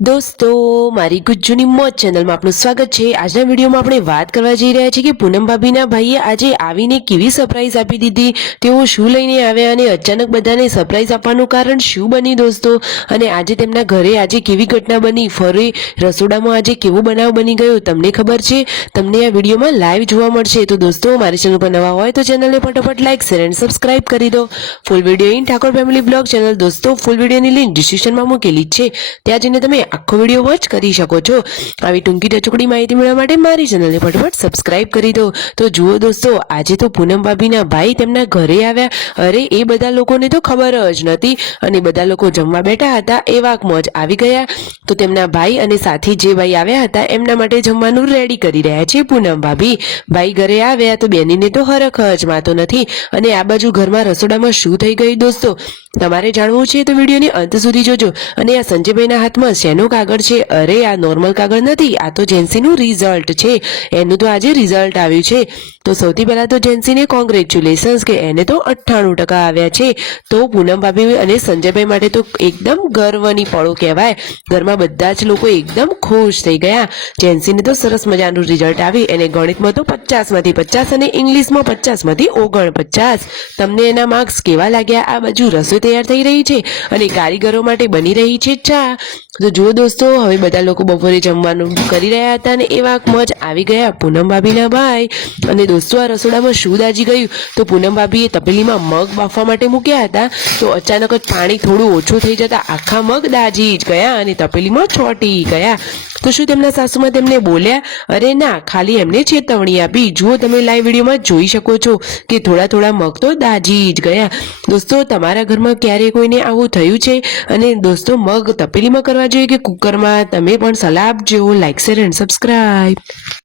દોસ્તો, મારી ગુજ્જુની મોજ ચેનલમાં આપનું સ્વાગત છે. આજના વિડીયોમાં આપણે વાત કરવા જઈ રહ્યા છીએ કે પૂનમ ભાભીના ભાઈએ આજે આવીને કેવી સરપ્રાઈઝ આપી દીધી? તેઓ શું લઈને આવ્યા અને અચાનક બધાને સરપ્રાઈઝ આપવાનું કારણ શું બની દોસ્તો? અને આજે તેમના ઘરે આજે કેવી ઘટના બની? ફરી રસોડામાં આજે કેવો બનાવ બની ગયો? તમને ખબર છે? તમને આ વિડીયોમાં લાઈવ જોવા મળશે. તો દોસ્તો, મારી ચેનલ પર નવા હોય તો ચેનલને ફટાફટ લાઈક શેર એન્ડ સબસ્ક્રાઇબ કરી દો. Full video in Thakor family blog channel દોસ્તો ફૂલ વિડીયોની લિંક ડિસ્ક્રિપ્શનમાં મૂકેલી છે. ત્યાં જઈને તમે આખો વીડિયો વોચ કરી શકો છો. આવી ટૂંકી ટચુકડી માહિતી મેળવવા માટે મારી ચેનલને ફટફટ સબસ્ક્રાઇબ કરી દો. તો જુઓ દોસ્તો, આજે તો પૂનમ ભાભીના ભાઈ તેમના ઘરે આવ્યા. અરે, એ બધા લોકોને તો ખબર જ નથી અને બધા લોકો જમવા બેઠા હતા, એ વાકમાં જ આવી ગયા. તો તેમના ભાઈ અને સાથી જે ભાઈ આવ્યા હતા, એમના માટે જમવાનું રેડી કરી રહ્યા છે પૂનમ ભાભી. ભાઈ ઘરે આવ્યા, તો બેનીને તો હરખ અજમાતો માતો નથી. અને આ બાજુ ઘરમાં રસોડામાં શું થઈ ગયું દોસ્તો? તમારે જાણવું છે તો વિડીયોની અંત સુધી જોજો. અને આ સંજયભાઈના હાથમાં શેનો કાગળ છે? અરે, આ નોર્મલ કાગળ નથી. આ તો જેન્સીનું રિઝલ્ટ છે. એનું તો આજે રિઝલ્ટ આવ્યું છે. તો સૌથી પહેલા તો જેન્સીને કોંગ્રેચ્યુલેશન્સ કે એને તો અઠ્ઠાણું ટકા આવ્યા છે. તો પૂનમ ભાભી અને સંજયભાઈ માટે તો એકદમ ગર્વની પળો કહેવાય. ઘરમાં બધા જ લોકો એકદમ ખુશ થઈ ગયા. જેન્સીને તો સરસ મજાનું રિઝલ્ટ આવી. એને ગણિતમાં તો પચાસમાંથી પચાસ અને ઇંગ્લિશમાં પચાસમાંથી ઓગણપચાસ. તમને એના માર્ક્સ કેવા લાગ્યા? આ બાજુ રસોઈ તૈયાર થઈ રહી છે અને કારીગરો માટે બની રહી છે ચા. તો જુઓ દોસ્તો, હવે બધા લોકો બપોરે જમવાનું કરી રહ્યા હતા અને એવા જ આવી ગયા પૂનમ ભાભીના ભાઈ. અને દોસ્તો આ રસોડામાં શું દાજી ગયું તો પૂનમ ભાભીએ તપેલીમાં મગ બાફવા માટે મૂક્યા હતા. તો અચાનક જ પાણી થોડું ઓછું થઈ જતા આખા મગ દાજી જ ગયા અને તપેલીમાં ચોંટી ગયા. તો શું તેમના સાસુમાં તેમને બોલ્યા? અરે ના, ખાલી એમને ચેતવણી આપી. જુઓ તમે લાઈવ વિડીયોમાં જોઈ શકો છો કે થોડા થોડા મગ તો દાજી જ ગયા. દોસ્તો, તમારા ઘરમાં ક્યારે કોઈને આવું થયું છે? અને દોસ્તો, મગ તપેલીમાં કરવા જોઈએ કે કુકરમાં? તમે પણ સલાહ આપજો. Like share and subscribe